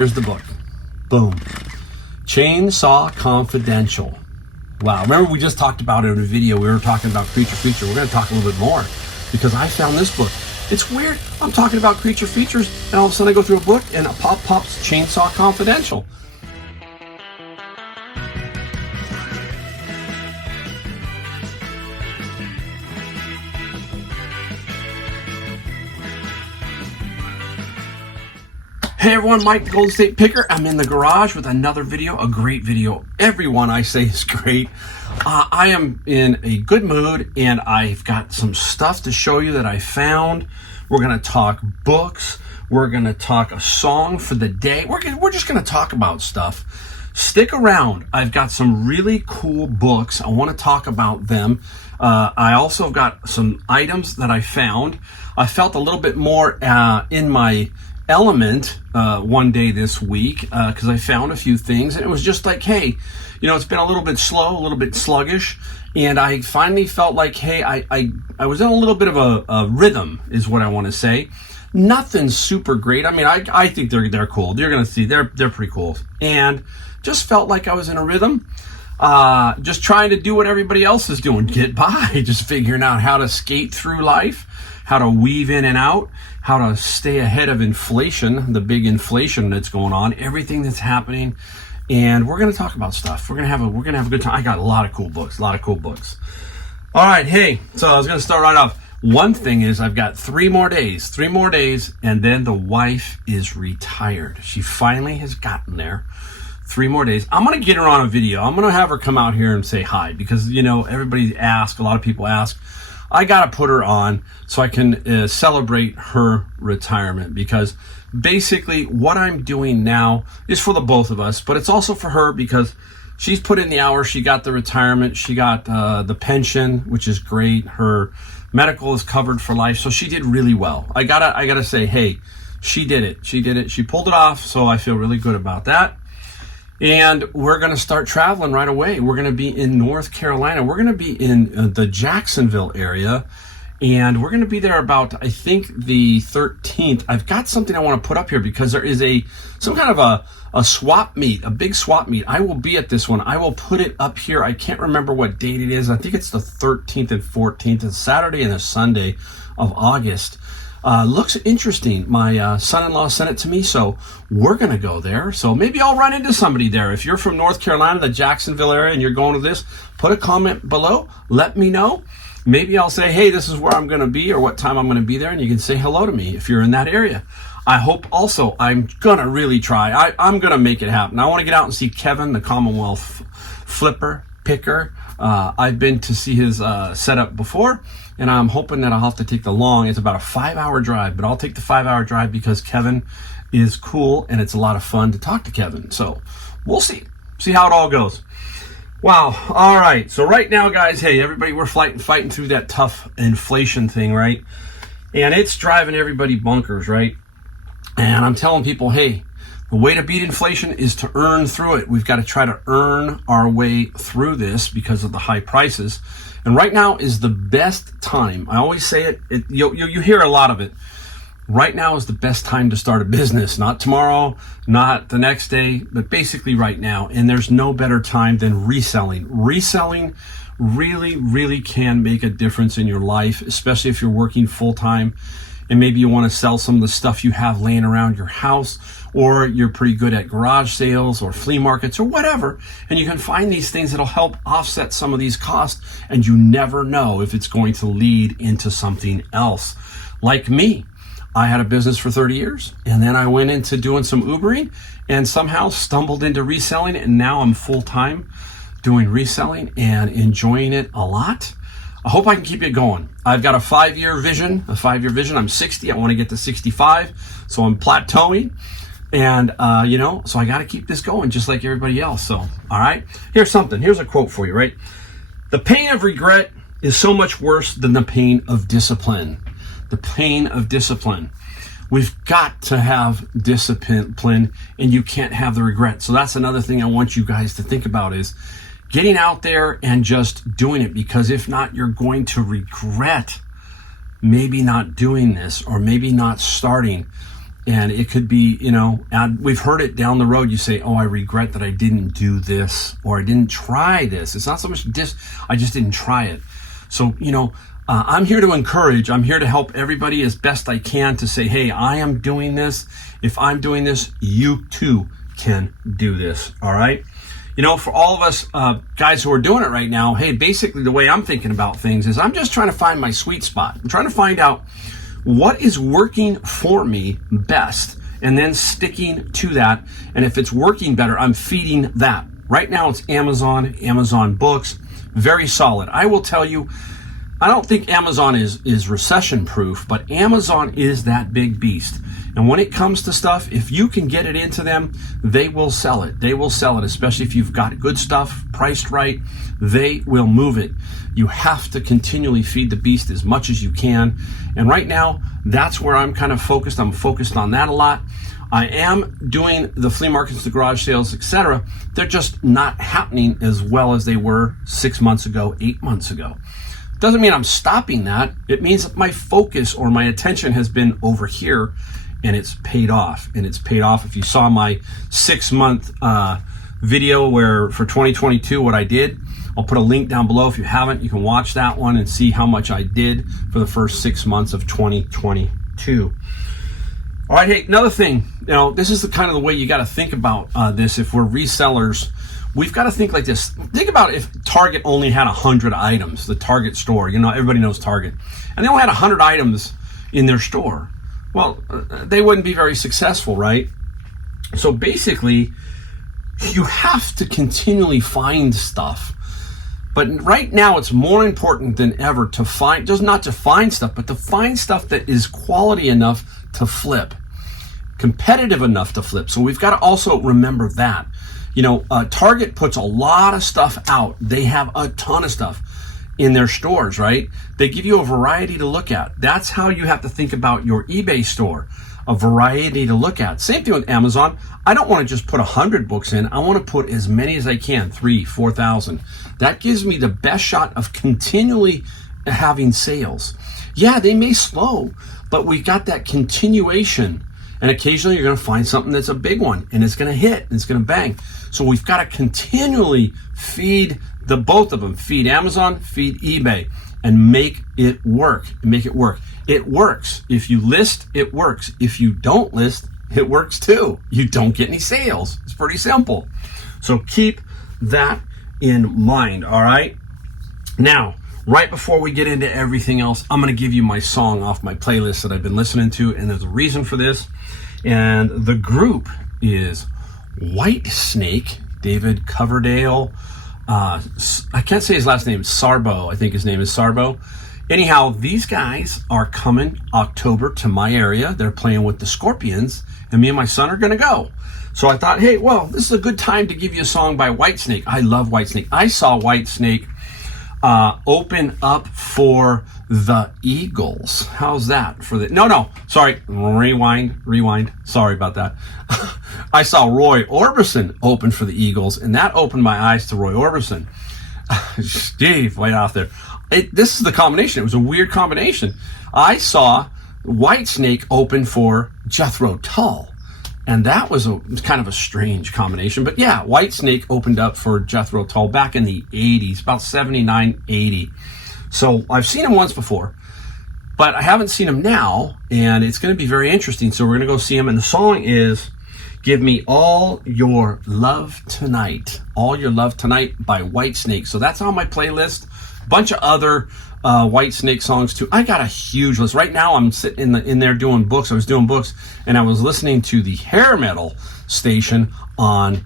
Here's the book. Boom. Chainsaw Confidential. Wow. Remember we just talked about it in a video. We were talking about Creature Feature. We're going to talk a little bit more because I found this book. It's weird. I'm talking about creature features and all of a sudden I go through a book and a pops Chainsaw Confidential. Hey everyone, Mike the Golden State Picker. I'm in the garage with another video, a great video. Everyone I say is great. I am in a good mood and I've got some stuff to show you that I found. We're going to talk books. We're going to talk a song for the day. We're just going to talk about stuff. Stick around. I've got some really cool books. I want to talk about them. I also have got some items that I found. I felt a little bit more in my element one day this week because I found a few things and it was just like, hey, you know, it's been a little bit slow, a little bit sluggish, and I finally felt like, hey, I was in a little bit of a rhythm is what I want to say. Nothing super great. I mean, I think they're cool. You're gonna see they're pretty cool, and just felt like I was in a rhythm, just trying to do what everybody else is doing, get by, just figuring out how to skate through life, how to weave in and out, how to stay ahead of inflation, the big inflation that's going on, everything that's happening. And we're going to talk about stuff. We're going to have a good time. I got a lot of cool books. All right. Hey, so I was going to start right off. One thing is I've got 3 more days, and then the wife is retired. She finally has gotten there. 3 more days. I'm going to get her on a video. I'm going to have her come out here and say hi because, you know, everybody asks, a lot of people ask. I got to put her on so I can celebrate her retirement because basically what I'm doing now is for the both of us, but it's also for her because she's put in the hours. She got the retirement. She got the pension, which is great. Her medical is covered for life. So she did really well. I gotta say, hey, she did it. She pulled it off. So I feel really good about that. And we're going to start traveling right away. We're going to be in North Carolina. We're going to be in the Jacksonville area. And we're going to be there about, I think, the 13th. I've got something I want to put up here because there is some kind of a swap meet, a big swap meet. I will be at this one. I will put it up here. I can't remember what date it is. I think it's the 13th and 14th. It's Saturday and a Sunday of August. Looks interesting. My son-in-law sent it to me, so we're going to go there. So maybe I'll run into somebody there. If you're from North Carolina, the Jacksonville area, and you're going to this, put a comment below. Let me know. Maybe I'll say, hey, this is where I'm going to be or what time I'm going to be there, and you can say hello to me if you're in that area. I hope also I'm going to really try. I'm going to make it happen. I want to get out and see Kevin, the Commonwealth Picker. I've been to see his setup before, and I'm hoping that I'll have to take it's about a 5-hour drive, but I'll take the 5-hour drive because Kevin is cool and it's a lot of fun to talk to Kevin. So we'll see how it all goes. Wow. All right. So right now, guys, hey, everybody, we're fighting through that tough inflation thing, right? And it's driving everybody bonkers, right? And I'm telling people, hey, the way to beat inflation is to earn through it. We've got to try to earn our way through this because of the high prices. And right now is the best time. I always say it. You hear a lot of it. Right now is the best time to start a business. Not tomorrow, not the next day, but basically right now. And there's no better time than reselling. Reselling really, really can make a difference in your life, especially if you're working full time. And maybe you want to sell some of the stuff you have laying around your house, or you're pretty good at garage sales or flea markets or whatever. And you can find these things that'll help offset some of these costs. And you never know if it's going to lead into something else. Like me, I had a business for 30 years and then I went into doing some Ubering and somehow stumbled into reselling. And now I'm full time doing reselling and enjoying it a lot. I hope I can keep it going. I've got a 5-year vision. I'm 60. I want to get to 65. So I'm plateauing. And, so I got to keep this going just like everybody else. So, all right. Here's a quote for you, right? The pain of regret is so much worse than the pain of discipline. The pain of discipline. We've got to have discipline and you can't have the regret. So that's another thing I want you guys to think about is getting out there and just doing it, because if not, you're going to regret maybe not doing this or maybe not starting. And it could be, you know, and we've heard it down the road. You say, oh, I regret that I didn't do this, or I didn't try this. It's not so much I just didn't try it. So, you know, I'm here to encourage. I'm here to help everybody as best I can to say, hey, I am doing this. If I'm doing this, you too can do this. All right. You know, for all of us guys who are doing it right now, hey, basically the way I'm thinking about things is I'm just trying to find my sweet spot. I'm trying to find out what is working for me best, and then sticking to that. And if it's working better, I'm feeding that. Right now it's Amazon books, very solid. I will tell you, I don't think Amazon is recession proof, but Amazon is that big beast. And when it comes to stuff, if you can get it into them, they will sell it. They will sell it, especially if you've got good stuff priced right. They will move it. You have to continually feed the beast as much as you can. And right now, that's where I'm kind of focused. I'm focused on that a lot. I am doing the flea markets, the garage sales, etc. They're just not happening as well as they were 6 months ago, 8 months ago. Doesn't mean I'm stopping that. It means that my focus or my attention has been over here, and it's paid off. And it's paid off. If you saw my 6-month video where for 2022 what I did, I'll put a link down below. If you haven't, you can watch that one and see how much I did for the first 6 months of 2022. All right, hey, another thing, you know, this is the kind of the way you got to think about this. If we're resellers, we've got to think like this. Think about if Target only had 100 items, the Target store. You know, everybody knows Target. And they only had 100 items in their store. Well, they wouldn't be very successful, right? So basically, you have to continually find stuff. But right now, it's more important than ever to find, just not to find stuff, but to find stuff that is quality enough to flip, competitive enough to flip. So we've got to also remember that. You know, Target puts a lot of stuff out. They have a ton of stuff in their stores, right? They give you a variety to look at. That's how you have to think about your eBay store, a variety to look at. Same thing with Amazon. I don't want to just put 100 books in. I want to put as many as I can, 3,000, 4,000. That gives me the best shot of continually having sales. Yeah, they may slow, but we got that continuation. And occasionally you're going to find something that's a big one, and it's going to hit, and it's going to bang. So we've got to continually feed the both of them. Feed Amazon, feed eBay, and make it work. Make it work. It works. If you list, it works. If you don't list, it works too. You don't get any sales. It's pretty simple. So keep that in mind, all right? Now, right before we get into everything else, I'm going to give you my song off my playlist that I've been listening to, and there's a reason for this. And the group is White Snake, David Coverdale. I can't say his last name, Sarbo. I think his name is Sarbo. Anyhow, these guys are coming October to my area. They're playing with the Scorpions, and me and my son are going to go. So I thought, hey, well, this is a good time to give you a song by Whitesnake. I love Whitesnake. I saw Whitesnake open up for the Eagles. How's that for the... No, sorry. Rewind. Sorry about that. I saw Roy Orbison open for the Eagles, and that opened my eyes to Roy Orbison. Steve, right out there. This is the combination. It was a weird combination. I saw Whitesnake open for Jethro Tull, and that was kind of a strange combination. But yeah, Whitesnake opened up for Jethro Tull back in the 80s, about 79, 80. So I've seen him once before, but I haven't seen him now, and it's going to be very interesting. So we're going to go see him, and the song is Give Me All Your Love Tonight. All Your Love Tonight by Whitesnake. So that's on my playlist. A bunch of other Whitesnake songs too. I got a huge list. Right now I'm sitting in there doing books. I was doing books, and I was listening to the hair metal station on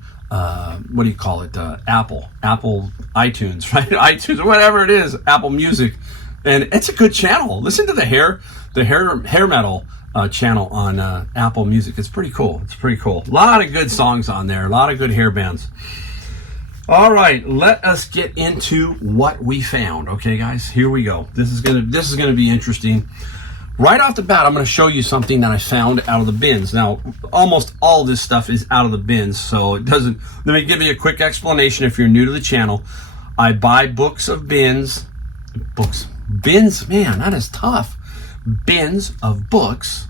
what do you call it? Apple iTunes, right? iTunes or whatever it is, Apple Music. And it's a good channel. Listen to the hair metal channel on Apple Music. It's pretty cool. A lot of good songs on there. A lot of good hair bands. All right, let us get into what we found. Okay, guys, here we go. This is gonna be interesting. Right off the bat, I'm gonna show you something that I found out of the bins. Now, almost all this stuff is out of the bins, so it doesn't. Let me give you a quick explanation. If you're new to the channel, I buy books of bins. Bins, man, that is tough. Bins of books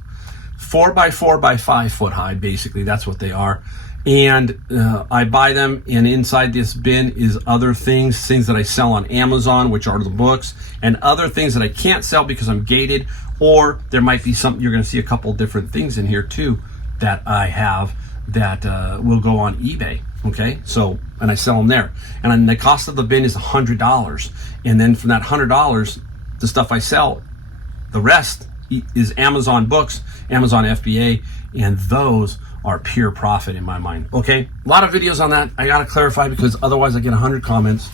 4x4 by 5 foot high, basically. That's what they are. And I buy them, and inside this bin is other things that I sell on Amazon, which are the books, and other things that I can't sell because I'm gated, or there might be something, you're gonna see a couple different things in here too that I have that will go on eBay, okay? So, and I sell them there. And then the cost of the bin is $100. And then from that $100, the stuff I sell, the rest is Amazon books, Amazon FBA, and those are pure profit in my mind, okay? A lot of videos on that. I gotta clarify because otherwise I get 100 comments.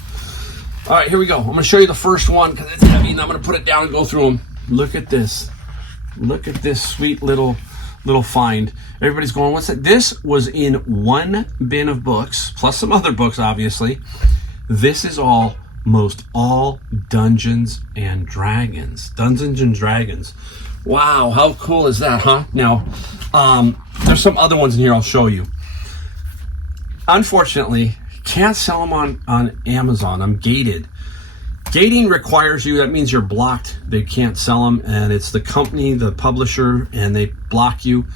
All right, here we go. I'm gonna show you the first one because it's heavy, and I'm gonna put it down and go through them. Look at this. Look at this sweet little find. Everybody's going, what's that? This was in one bin of books, plus some other books, obviously. This is almost all Dungeons and Dragons. Dungeons and Dragons. Wow, how cool is that, huh? Now, there's some other ones in here I'll show you. Unfortunately, can't sell them on Amazon. I'm gated. Gating requires you, that means you're blocked. They can't sell them, and it's the company, the publisher, and they block you.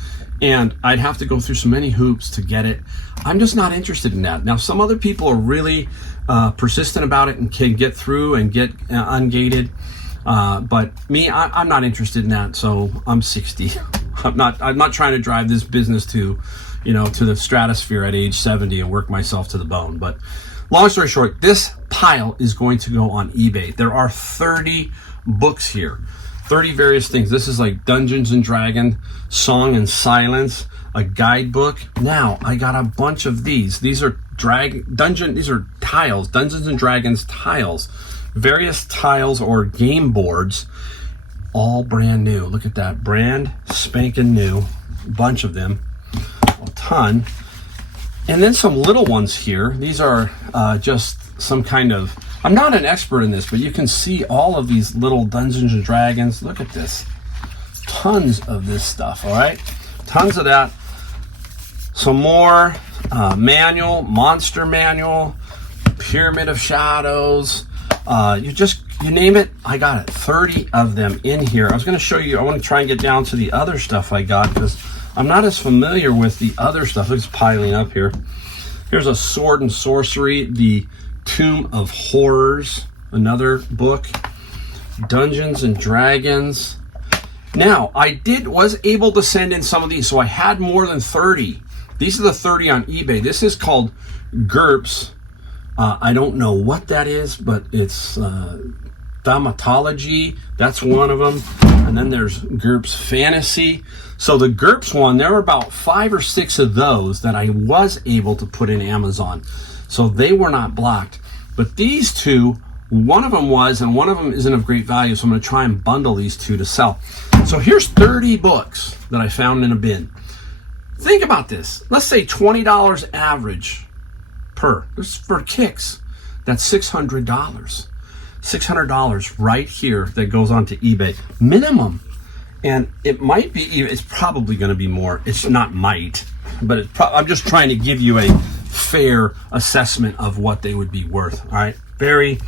And I'd have to go through so many hoops to get it. I'm just not interested in that. Now, some other people are really persistent about it and can get through and get ungated. But me, I'm not interested in that. So I'm 60. I'm not trying to drive this business to the stratosphere at age 70 and work myself to the bone. But long story short, this pile is going to go on eBay. There are 30 books here, 30 various things. This is like Dungeons and Dragons, Song and Silence, a guidebook. Now I got a bunch of these. These are these are tiles, Dungeons and Dragons tiles, various tiles or game boards, all brand new. Look at that, brand spanking new, a bunch of them, a ton. And then some little ones here. These are just some kind of, I'm not an expert in this, but you can see all of these little Dungeons and Dragons. Look at this. Tons of this stuff, all right? Tons of that. Some more manual, monster manual, Pyramid of Shadows. You name it, I got it. 30 of them in here. I was going to show you, I want to try and get down to the other stuff I got because I'm not as familiar with the other stuff. It's piling up here. Here's a Sword and Sorcery, the Tomb of Horrors, another book. Dungeons and Dragons. Now, I was able to send in some of these, so I had more than 30. These are the 30 on eBay. This is called GURPS. I don't know what that is, but it's Thaumatology. That's one of them. And then there's GURPS Fantasy. So the GURPS one, there were about 5 or 6 of those that I was able to put in Amazon. So they were not blocked. But these two, one of them was, and one of them isn't of great value. So I'm going to try and bundle these two to sell. So here's 30 books that I found in a bin. Think about this. Let's say $20 average per. This is for kicks. That's $600. $600 right here that goes onto eBay. Minimum. And it might be, it's probably going to be more. It's not might, but I'm just trying to give you a fair assessment of what they would be worth. All right. Very,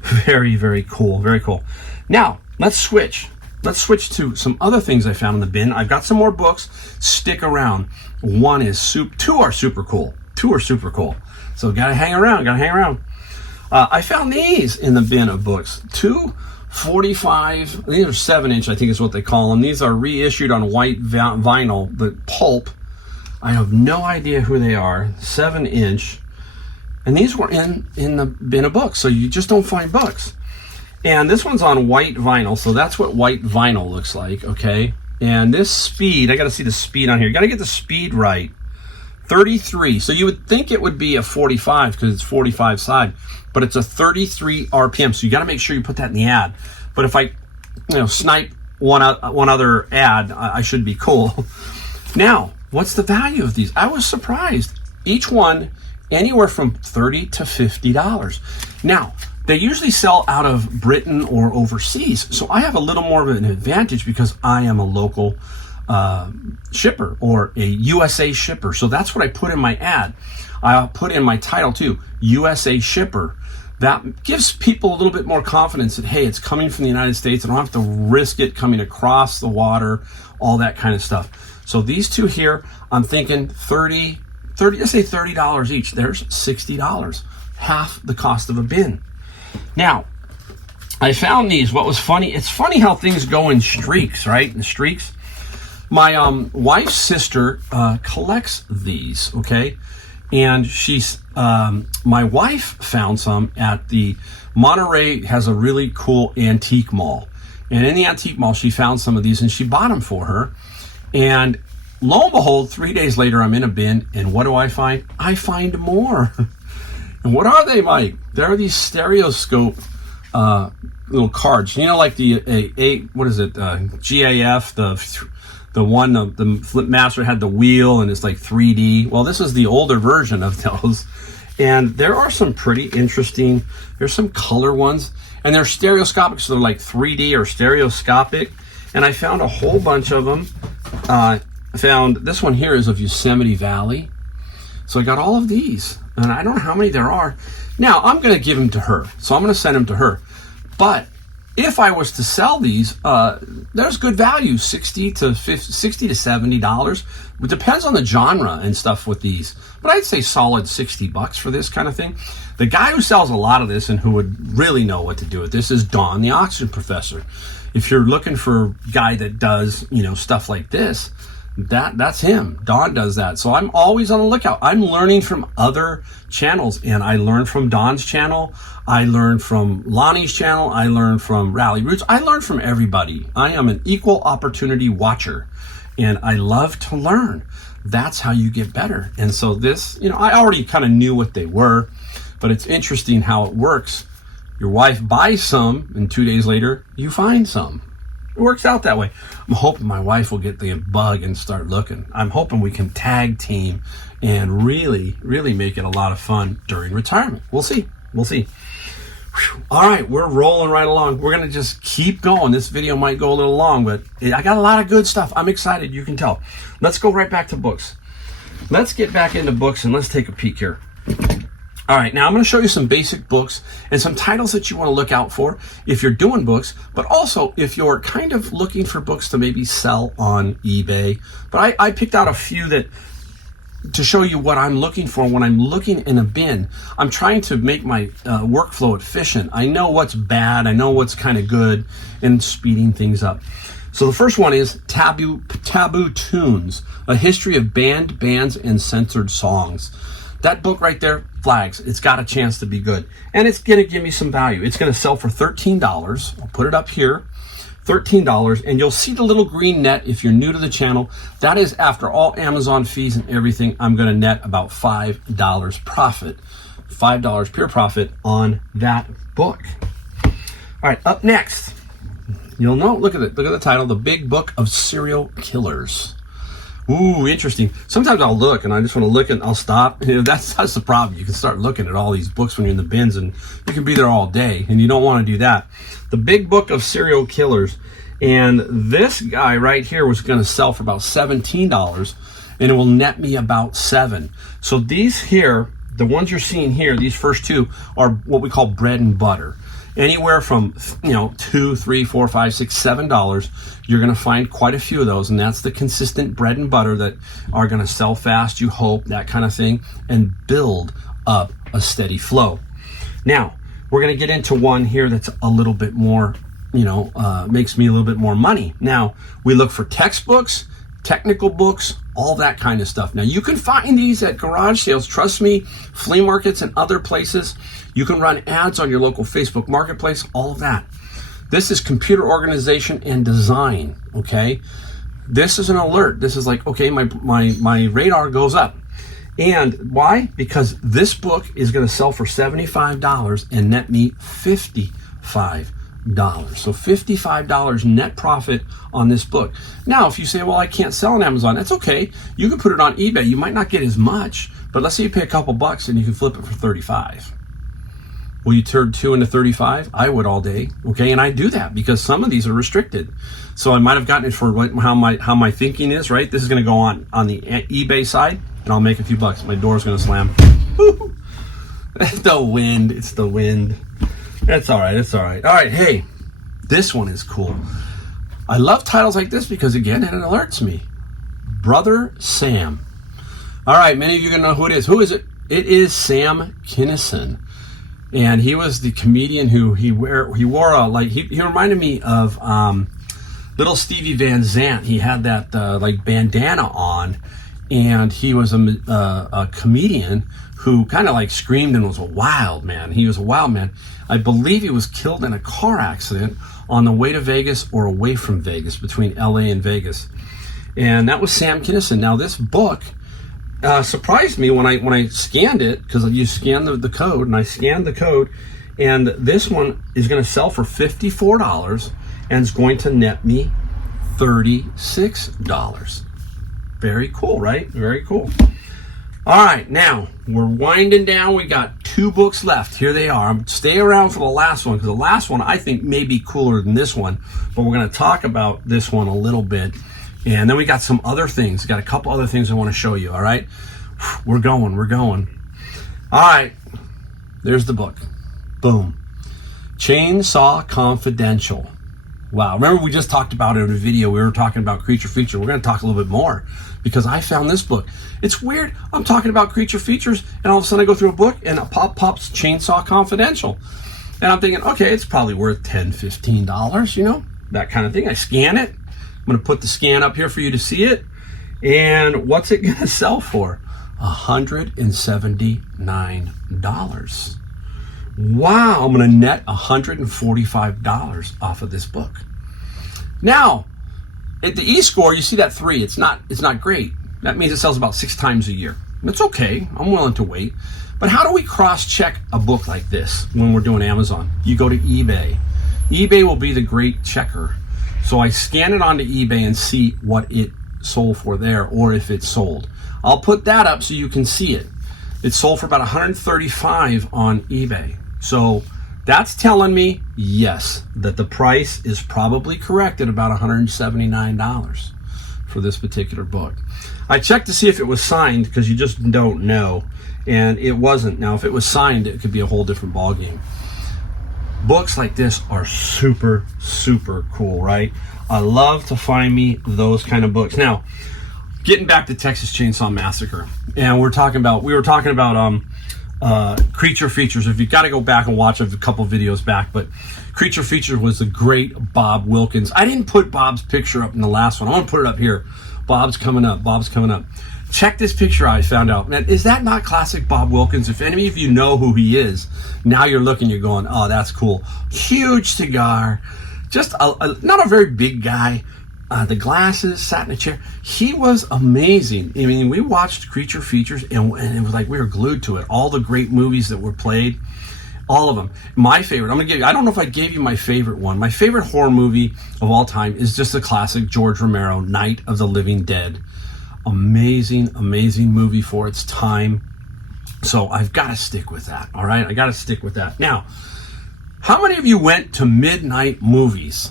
very, very cool. Very cool. Now, let's switch. Let's switch to some other things I found in the bin. I've got some more books. Stick around. Two are super cool. So gotta hang around, I found these in the bin of books. 2 45, these are 7-inch, I think is what they call them. These are reissued on white vinyl, the pulp. I have no idea who they are. 7-inch. And these were in the bin of books, so you just don't find books. And this one's on white vinyl, so that's what white vinyl looks like, okay? And this speed, I gotta see the speed on here. You gotta get the speed right. 33, so you would think it would be a 45 because it's 45 side, but it's a 33 RPM, so you gotta make sure you put that in the ad. But if I snipe one other ad, I should be cool. Now, what's the value of these? I was surprised. Each one, anywhere from $30 to $50. Now, they usually sell out of Britain or overseas, so I have a little more of an advantage because I am a local shipper or a USA shipper. So that's what I put in my ad. I put in my title too, USA shipper. That gives people a little bit more confidence that, hey, it's coming from the United States. I don't have to risk it coming across the water, all that kind of stuff. So these two here, I'm thinking 30, let's say $30 each. There's $60, half the cost of a bin. Now, I found these. What was funny, it's funny how things go in streaks, right? In streaks. My wife's sister collects these, okay? And my wife found some at the Monterey, has a really cool antique mall. And in the antique mall, she found some of these and she bought them for her. And lo and behold, 3 days later, I'm in a bin, and what do I find? I find more. And what are they, Mike? There are these stereoscope little cards. You know, like the GAF, the one, the Flip Master had the wheel and it's like 3D. Well, this is the older version of those. And there are some pretty interesting, there's some color ones, and they're stereoscopic, so they're like 3D or stereoscopic. And I found a whole bunch of them. I found this one here is of Yosemite Valley. So I got all of these, and I don't know how many there are. Now, I'm going to give them to her, so I'm going to send them to her. But if I was to sell these, there's good value, $60 to $70. It depends on the genre and stuff with these, but I'd say solid $60 for this kind of thing. The guy who sells a lot of this and who would really know what to do with this is Don, the Oxygen Professor. If you're looking for a guy that does, stuff like this, that's him. Don does that. So I'm always on the lookout. I'm learning from other channels, and I learned from Don's channel. I learned from Lonnie's channel. I learned from Rally Roots. I learned from everybody. I am an equal opportunity watcher, and I love to learn. That's how you get better. And so this, I already kind of knew what they were, but it's interesting how it works. Your wife buys some, and 2 days later, you find some. It works out that way. I'm hoping my wife will get the bug and start looking. I'm hoping we can tag team and really, really make it a lot of fun during retirement. We'll see. We'll see. Whew. All right, we're rolling right along. We're going to just keep going. This video might go a little long, but I got a lot of good stuff. I'm excited. You can tell. Let's go right back to books. Let's get back into books and let's take a peek here. All right, now I'm going to show you some basic books and some titles that you want to look out for if you're doing books, but also if you're kind of looking for books to maybe sell on eBay. But I picked out a few to show you what I'm looking for when I'm looking in a bin. I'm trying to make my workflow efficient. I know what's bad, I know what's kind of good, and speeding things up. So the first one is Taboo Tunes, A History of Banned Bands and Censored Songs. That book right there flags. It's got a chance to be good. And it's going to give me some value. It's going to sell for $13. I'll put it up here. $13. And you'll see the little green net if you're new to the channel. That is after all Amazon fees and everything. I'm going to net about $5 profit. $5 pure profit on that book. All right, up next. You'll know, look at it. Look at the title, The Big Book of Serial Killers. Ooh, interesting. Sometimes I'll look and I just want to look and I'll stop. That's the problem. You can start looking at all these books when you're in the bins and you can be there all day and you don't want to do that. The Big Book of Serial Killers. And this guy right here was going to sell for about $17 and it will net me about $7. So these here, the ones you're seeing here, these first two are what we call bread and butter. Anywhere from, $2, $3, $4, $5, $6, $7, you're going to find quite a few of those, and that's the consistent bread and butter that are going to sell fast, you hope, that kind of thing, and build up a steady flow. Now, we're going to get into one here that's a little bit more, makes me a little bit more money. Now, we look for textbooks, technical books, all that kind of stuff. Now, you can find these at garage sales, trust me, flea markets and other places. You can run ads on your local Facebook marketplace, all of that. This is computer organization and design, okay? This is an alert. This is like, okay, my radar goes up. And why? Because this book is going to sell for $75 and net me $55. So $55 net profit on this book. Now, if you say, well, I can't sell on Amazon, that's okay. You can put it on eBay. You might not get as much, but let's say you pay a couple bucks and you can flip it for $35. Will you turn 2 into 35? I would all day. Okay, and I do that because some of these are restricted. So I might have gotten it for how my thinking is, right? This is going to go on the eBay side, and I'll make a few bucks. My door's going to slam. The wind. It's the wind. It's all right. It's all right. All right. Hey, this one is cool. I love titles like this because, again, it alerts me. Brother Sam. All right, many of you are going to know who it is. Who is it? It is Sam Kinison. And he was the comedian who he wore a, like, he reminded me of little Stevie Van Zandt. He had that like bandana on, and he was a comedian who kind of like screamed and was a wild man. He was a wild man. I believe he was killed in a car accident on the way to Vegas or away from Vegas, between LA and Vegas. And that was Sam Kinison. Now this book surprised me when I scanned it, because you scan the code, and I scanned the code, and this one is going to sell for $54 and it's going to net me $36. Very cool, right? Very cool. All right, now we're winding down. We got 2 books left. Here they are. Stay around for the last one, because the last one I think may be cooler than this one, but we're going to talk about this one a little bit. And then we got some other things. Got a couple other things I want to show you, all right? We're going. All right, there's the book. Boom. Chainsaw Confidential. Wow, remember we just talked about it in a video. We were talking about Creature Feature. We're going to talk a little bit more, because I found this book. It's weird. I'm talking about Creature Features, and all of a sudden I go through a book, and it pops Chainsaw Confidential. And I'm thinking, okay, it's probably worth $10, $15, you know, that kind of thing. I scan it. I'm going to put the scan up here for you to see it. And what's it going to sell for? $179. Wow, I'm going to net $145 off of this book. Now, at the E-score, you see that 3. It's not great. That means it sells about 6 times a year. That's okay. I'm willing to wait. But how do we cross-check a book like this when we're doing Amazon? You go to eBay. eBay will be the great checker. So I scan it onto eBay and see what it sold for there, or if it's sold. I'll put that up so you can see it. It sold for about $135 on eBay. So that's telling me, yes, that the price is probably correct at about $179 for this particular book. I checked to see if it was signed, because you just don't know, and it wasn't. Now, if it was signed, it could be a whole different ballgame. Books like this are super, super cool, right? I love to find me those kind of books. Now, getting back to Texas Chainsaw Massacre, and we were talking about Creature Features. If you got to go back and watch a couple videos back, but Creature Features was the great Bob Wilkins. I didn't put Bob's picture up in the last one. I want to put it up here. Bob's coming up. Check this picture I found out. Man, is that not classic Bob Wilkins? If any of you know who he is, now you're looking, you're going, oh, that's cool. Huge cigar, just not a very big guy. The glasses, sat in a chair. He was amazing. I mean, we watched Creature Features, and it was like we were glued to it. All the great movies that were played, all of them. My favorite, I'm going to give you, I don't know if I gave you my favorite one. My favorite horror movie of all time is just the classic George Romero, Night of the Living Dead. Amazing movie for its time. So I've got to stick with that. All right, I got to stick with that. Now, how many of you went to midnight movies?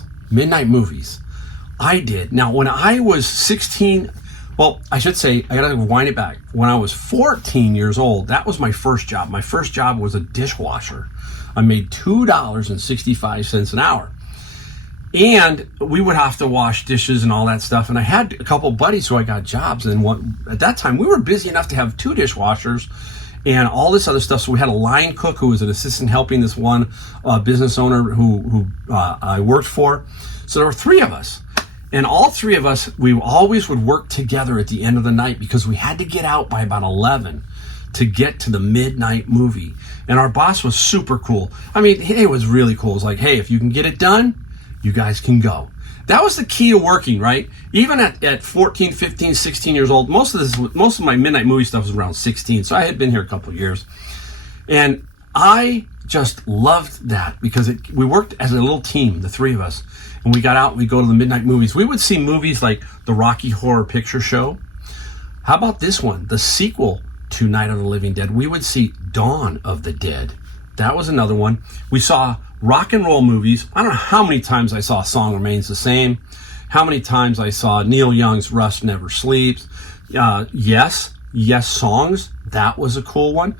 I did. Now, when I was 16, well, I should say, I got to wind it back. When I was 14 years old, that was my first job. My first job was a dishwasher. I made $2.65 an hour. And we would have to wash dishes and all that stuff. And I had a couple buddies who I got jobs. And at that time, we were busy enough to have 2 dishwashers and all this other stuff. So we had a line cook who was an assistant helping this one business owner who I worked for. So there were 3 of us. And all 3 of us, we always would work together at the end of the night, because we had to get out by about 11 to get to the midnight movie. And our boss was super cool. I mean, it was really cool. It was like, hey, if you can get it done, you guys can go. That was the key to working, right? Even at 14, 15, 16 years old, most of my midnight movie stuff was around 16. So I had been here a couple of years. And I just loved that, because we worked as a little team, the 3 of us. And we got out and we go to the midnight movies. We would see movies like the Rocky Horror Picture Show. How about this one? The sequel to Night of the Living Dead. We would see Dawn of the Dead. That was another one. We saw rock and roll movies. I don't know how many times I saw Song Remains the Same. How many times I saw Neil Young's Rust Never Sleeps. Yes Songs. That was a cool one.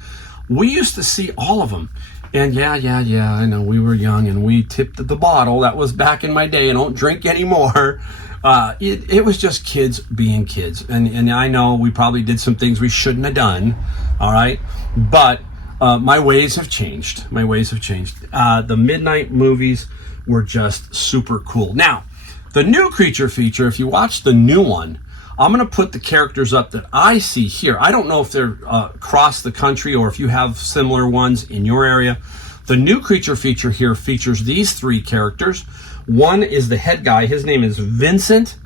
We used to see all of them. And yeah, I know we were young and we tipped the bottle. That was back in my day. I don't drink anymore. It was just kids being kids. And I know we probably did some things we shouldn't have done, all right? But my ways have changed. My ways have changed. The midnight movies were just super cool. Now, the new creature feature, if you watch the new one, I'm going to put the characters up that I see here. I don't know if they're across the country or if you have similar ones in your area. The new creature feature here features these 3 characters. One is the head guy. His name is Vincent.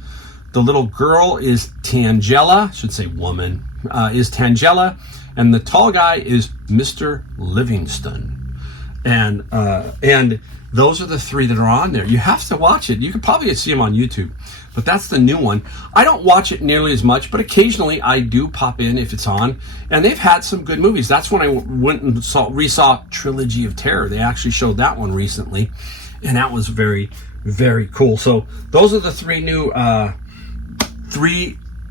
The little girl is Tangela. I should say woman, is Tangela. And the tall guy is Mr. Livingston. And those are the 3 that are on there. You have to watch it. You could probably see them on YouTube. But that's the new one. I don't watch it nearly as much, but occasionally I do pop in if it's on. And they've had some good movies. That's when I went and resaw Trilogy of Terror. They actually showed that one recently. And that was very, very cool. So those are the 3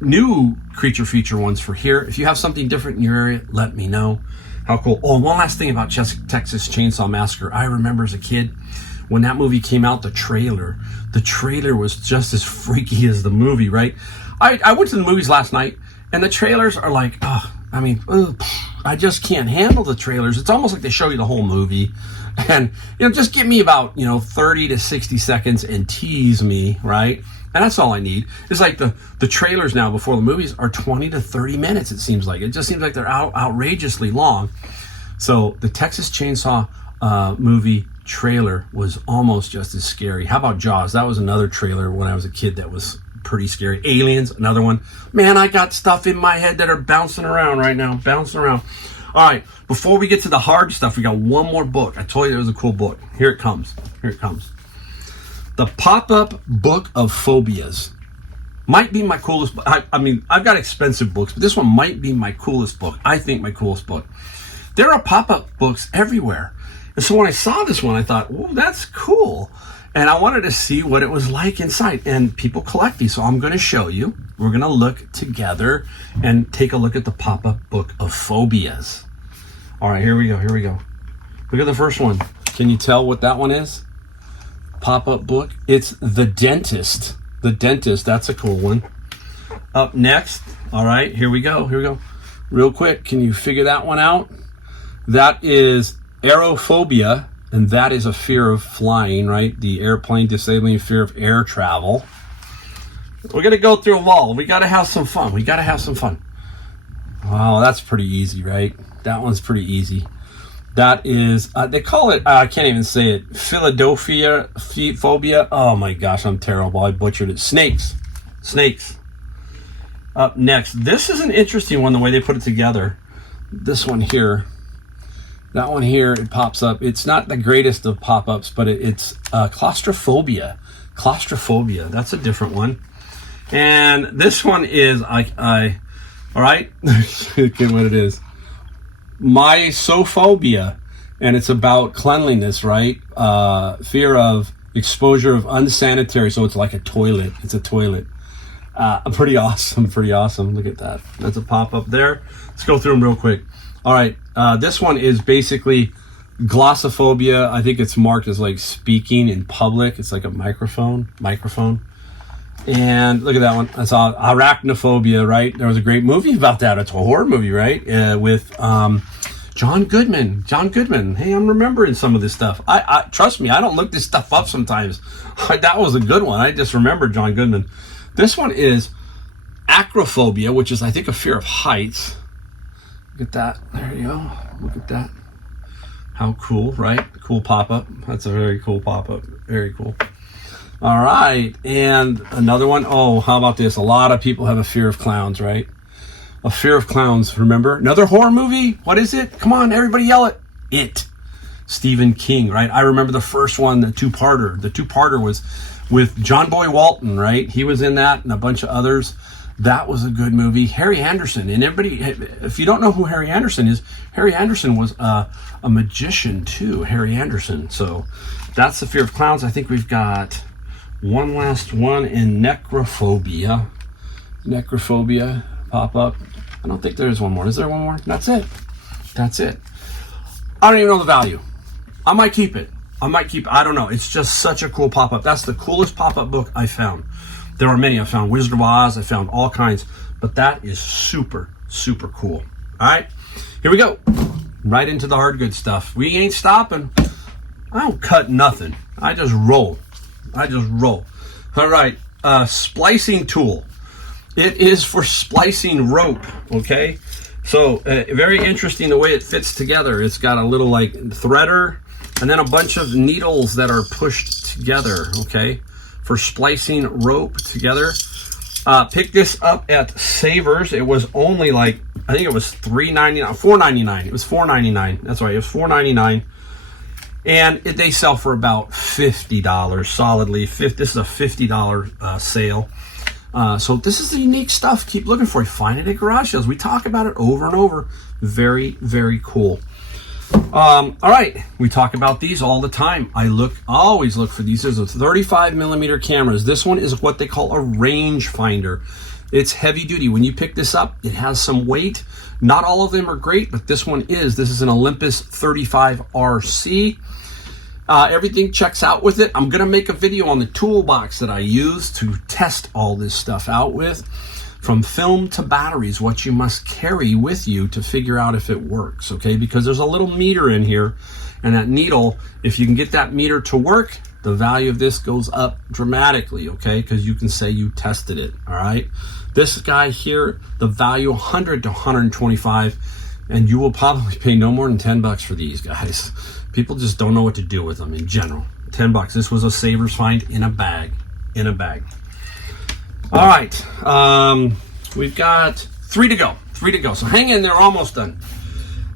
new creature feature ones for here. If you have something different in your area, let me know. How cool. Oh, one last thing about Texas Chainsaw Massacre. I remember as a kid, when that movie came out, the trailer was just as freaky as the movie, right? I went to the movies last night, and the trailers are like, I just can't handle the trailers. It's almost like they show you the whole movie. And, just give me about, 30 to 60 seconds and tease me, right? And that's all I need. It's like the trailers now before the movies are 20 to 30 minutes, it seems like. It just seems like they're outrageously long. So the Texas Chainsaw movie trailer was almost just as scary. How about Jaws? That was another trailer when I was a kid that was pretty scary. Aliens, another one. Man, I got stuff in my head that are bouncing around right now. Bouncing around. All right, before we get to the hard stuff, we got one more book. I told you it was a cool book. Here it comes. Here it comes. The Pop-Up Book of Phobias. Might be my coolest book. I mean, I've got expensive books, but this one might be my coolest book. I think my coolest book. There are pop-up books everywhere. And so when I saw this one, I thought, oh, that's cool. And I wanted to see what it was like inside. And people collect these, so I'm going to show you. We're going to look together and take a look at the Pop-Up Book of Phobias. All right, here we go. Here we go. Look at the first one. Can you tell what that one is? Pop-up book. It's The Dentist. The Dentist. That's a cool one. Up next. All right, here we go. Here we go. Real quick, can you figure that one out? That is Aerophobia, and that is a fear of flying, right? The airplane disabling fear of air travel. We're going to go through them all. We got to have some fun. We got to have some fun. Wow, that's pretty easy, right? That one's pretty easy. That is, they call it, I can't even say it, Philadelphia phobia. Oh my gosh, I'm terrible. I butchered it. Snakes. Snakes. Up next. This is an interesting one, the way they put it together. This one here. That one here, it pops up. It's not the greatest of pop-ups, but it's claustrophobia. Claustrophobia. That's a different one. And this one is, all right? Look at what it is. Mysophobia, and it's about cleanliness, right? Fear of exposure of unsanitary, so it's like a toilet. It's a toilet. Pretty awesome, pretty awesome. Look at that. That's a pop-up there. Let's go through them real quick. All right, this one is basically glossophobia. I think it's marked as like speaking in public. It's like a microphone. And look at that one. That's Arachnophobia, right? There was a great movie about that. It's a horror movie, right? With John Goodman. John Goodman. Hey, I'm remembering some of this stuff. I trust me, I don't look this stuff up sometimes. That was a good one. I just remember John Goodman. This one is acrophobia, which is, I think, a fear of heights. Look at that. There you go. Look at that. How cool, right? Cool pop-up. That's a very cool pop-up. Very cool. All right, and another one. Oh, how about this? A lot of people have a fear of clowns, right? A fear of clowns, remember? Another horror movie? What is it? Come on, everybody yell it. It. Stephen King, right? I remember the first one, the two-parter. The two-parter was with John Boy Walton, right? He was in that and a bunch of others. That was a good movie. Harry Anderson. And everybody, if you don't know who Harry Anderson is, Harry Anderson was a magician too, Harry Anderson. So that's the fear of clowns. I think we've got one last one in necrophobia. Necrophobia pop up. I don't think there's one more. Is there one more? That's it. That's it. I don't even know the value. I might keep it. I don't know. It's just such a cool pop-up. That's the coolest pop-up book I found. There are many. I found Wizard of Oz. I found all kinds. But that is super, super cool. All right, here we go. Right into the hard good stuff. We ain't stopping. I don't cut nothing. I just roll. All right, splicing tool. It is for splicing rope, okay? So very interesting the way it fits together. It's got a little like threader and then a bunch of needles that are pushed together, okay? For splicing rope together. Picked this up at Savers. It was only like, I think it was $3.99, $4.99. It was $4.99. That's right, it was $4.99. And they sell for about $50 solidly. This is a $50 sale. So this is the unique stuff. Keep looking for it. Find it at garage sales. We talk about it over and over. Very, very cool. All right, we talk about these all the time. I always look for these. There's a 35 millimeter cameras. This one is what they call a range finder. It's heavy duty. When you pick this up, it has some weight. Not all of them are great, but this one is. This is an Olympus 35 RC. Everything checks out with it. I'm gonna make a video on the toolbox that I use to test all this stuff out with. From film to batteries, what you must carry with you to figure out if it works, okay? Because there's a little meter in here, and that needle, if you can get that meter to work, the value of this goes up dramatically, okay? Because you can say you tested it, all right? This guy here, the value 100 to 125, and you will probably pay no more than 10 bucks for these guys. People just don't know what to do with them in general. 10 bucks. This was a Savers find in a bag. All right, we've got three to go. So hang in there, almost done.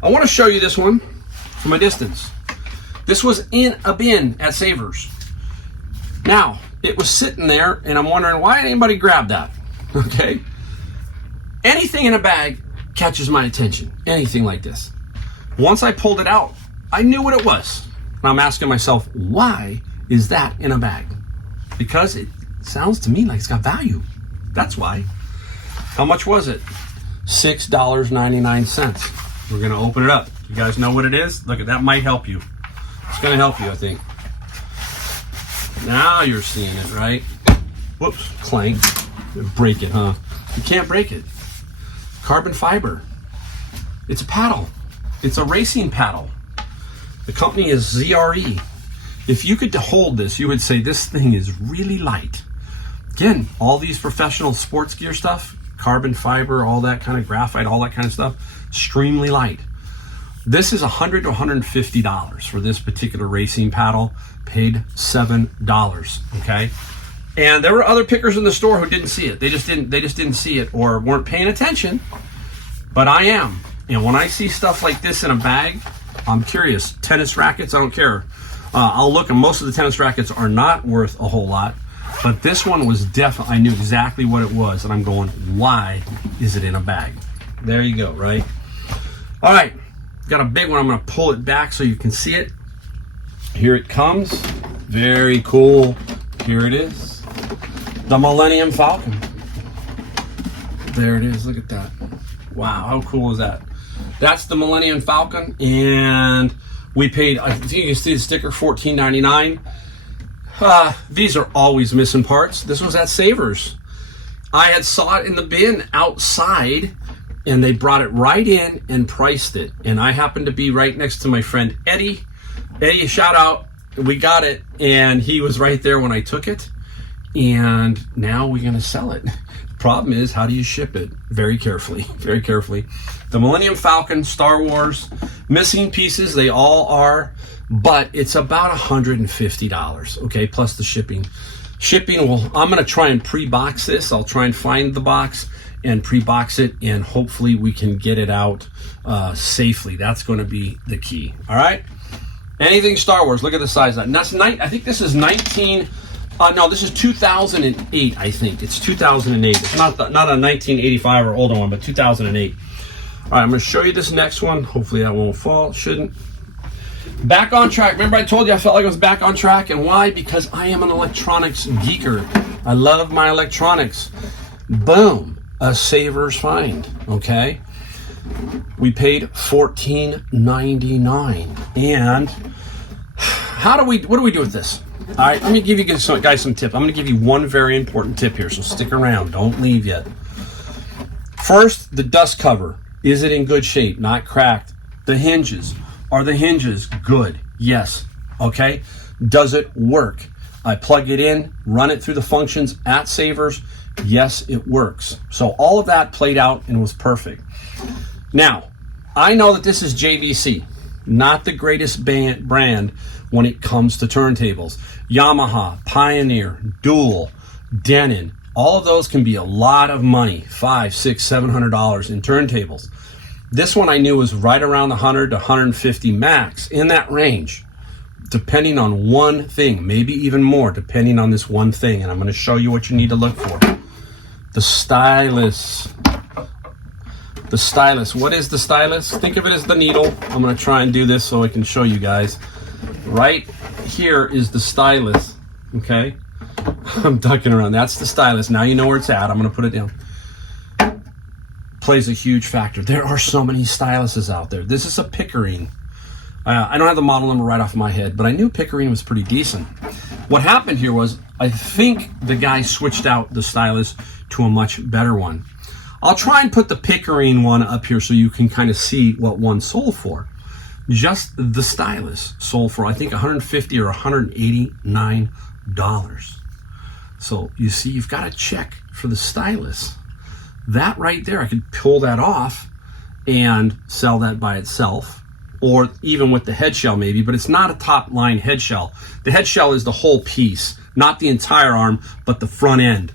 I want to show you this one from a distance. This was in a bin at Savers. Now, it was sitting there, and I'm wondering why didn't anybody grab that, okay? Anything in a bag catches my attention, anything like this. Once I pulled it out, I knew what it was. And I'm asking myself, why is that in a bag? Because it sounds to me like it's got value. That's why. How much was it? $6.99. We're gonna open it up. You guys know what it is? Look, that might help you. It's gonna help you, I think. Now you're seeing it, right? Whoops, clank. Break it, huh? You can't break it. Carbon fiber. It's a paddle. It's a racing paddle. The company is ZRE. If you could hold this, you would say this thing is really light. Again, all these professional sports gear stuff, carbon fiber, all that kind of graphite, all that kind of stuff, extremely light. This is $100 to $150 for this particular racing paddle. Paid $7, okay? And there were other pickers in the store who didn't see it. They just didn't see it or weren't paying attention. But I am. And when I see stuff like this in a bag, I'm curious. Tennis rackets, I don't care. I'll look, and most of the tennis rackets are not worth a whole lot. But this one was definitely, I knew exactly what it was. And I'm going, why is it in a bag? There you go, right? All right, got a big one. I'm going to pull it back so you can see it. Here it comes. Very cool. Here it is. The Millennium Falcon. There it is. Look at that. Wow, how cool is that? That's the Millennium Falcon, and we paid, I think you can see the sticker, $14.99. These are always missing parts. This was at Savers. I had saw it in the bin outside, and they brought it right in and priced it. And I happened to be right next to my friend Eddie. Eddie, shout out. We got it, and he was right there when I took it. And now we're going to sell it. Problem is, how do you ship it? Very carefully, very carefully. The Millennium Falcon, Star Wars, missing pieces, they all are, but it's about $150, okay, plus the shipping. Shipping, well, I'm gonna try and pre-box this. I'll try and find the box and pre-box it, and hopefully we can get it out safely. That's gonna be the key, all right? Anything Star Wars, look at the size of that. And that's I think this is 19, no, this is 2008, I think. It's 2008. It's not a 1985 or older one, but 2008. All right, I'm going to show you this next one. Hopefully that won't fall. Shouldn't. Back on track. Remember I told you I felt like I was back on track. And why? Because I am an electronics geeker. I love my electronics. Boom. A Savers find. Okay. We paid $14.99. And what do we do with this? All right, let me give you guys some tip. I'm going to give you one very important tip here, so stick around. Don't leave yet. First, the dust cover. Is it in good shape? Not cracked. The hinges. Are the hinges good? Yes. Okay. Does it work? I plug it in, run it through the functions at Savers. Yes, it works. So all of that played out and was perfect. Now, I know that this is JVC, not the greatest brand when it comes to turntables. Yamaha, Pioneer, Dual, Denon, all of those can be a lot of money, $500, $600, $700 in turntables. This one I knew was right around the 100 to 150 max, in that range, depending on one thing, maybe even more, depending on this one thing. And I'm going to show you what you need to look for. The stylus. The stylus. What is the stylus? Think of it as the needle. I'm going to try and do this so I can show you guys. Right here is the stylus. Okay? I'm ducking around. That's the stylus. Now you know where it's at. I'm going to put it down. Plays a huge factor. There are so many styluses out there. This is a Pickering. I don't have the model number right off my head, but I knew Pickering was pretty decent. What happened here was, I think the guy switched out the stylus to a much better one. I'll try and put the Pickering one up here so you can kind of see what one sold for. Just the stylus sold for, I think, $150 or $189. So you see, you've got to check for the stylus. That right there, I could pull that off and sell that by itself, or even with the head shell maybe, but it's not a top line head shell. The head shell is the whole piece, not the entire arm, but the front end.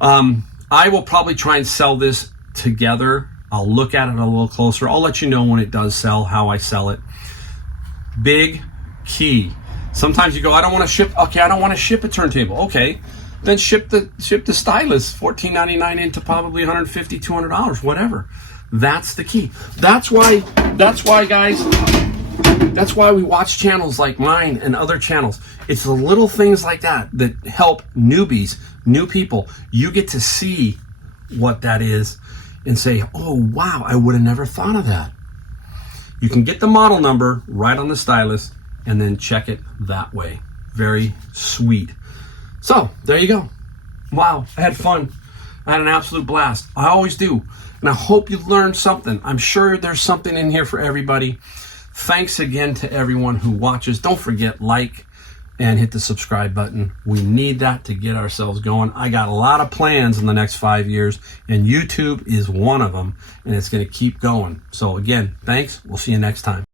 I will probably try and sell this together. I'll look at it a little closer. I'll let you know when it does sell, how I sell it. Big key. Sometimes you go, I don't want to ship. Okay, I don't want to ship a turntable. Okay, then ship the stylus, $14.99 into probably $150, $200, whatever. That's the key. That's why, guys. That's why we watch channels like mine and other channels. It's the little things like that that help newbies, new people. You get to see what that is and say, oh, wow, I would have never thought of that. You can get the model number right on the stylus and then check it that way. Very sweet. So there you go. Wow, I had fun. I had an absolute blast. I always do. And I hope you learned something. I'm sure there's something in here for everybody. Thanks again to everyone who watches. Don't forget, like and hit the subscribe button. We need that to get ourselves going. I got a lot of plans in the next 5 years, and YouTube is one of them, and it's going to keep going. So again, thanks. We'll see you next time.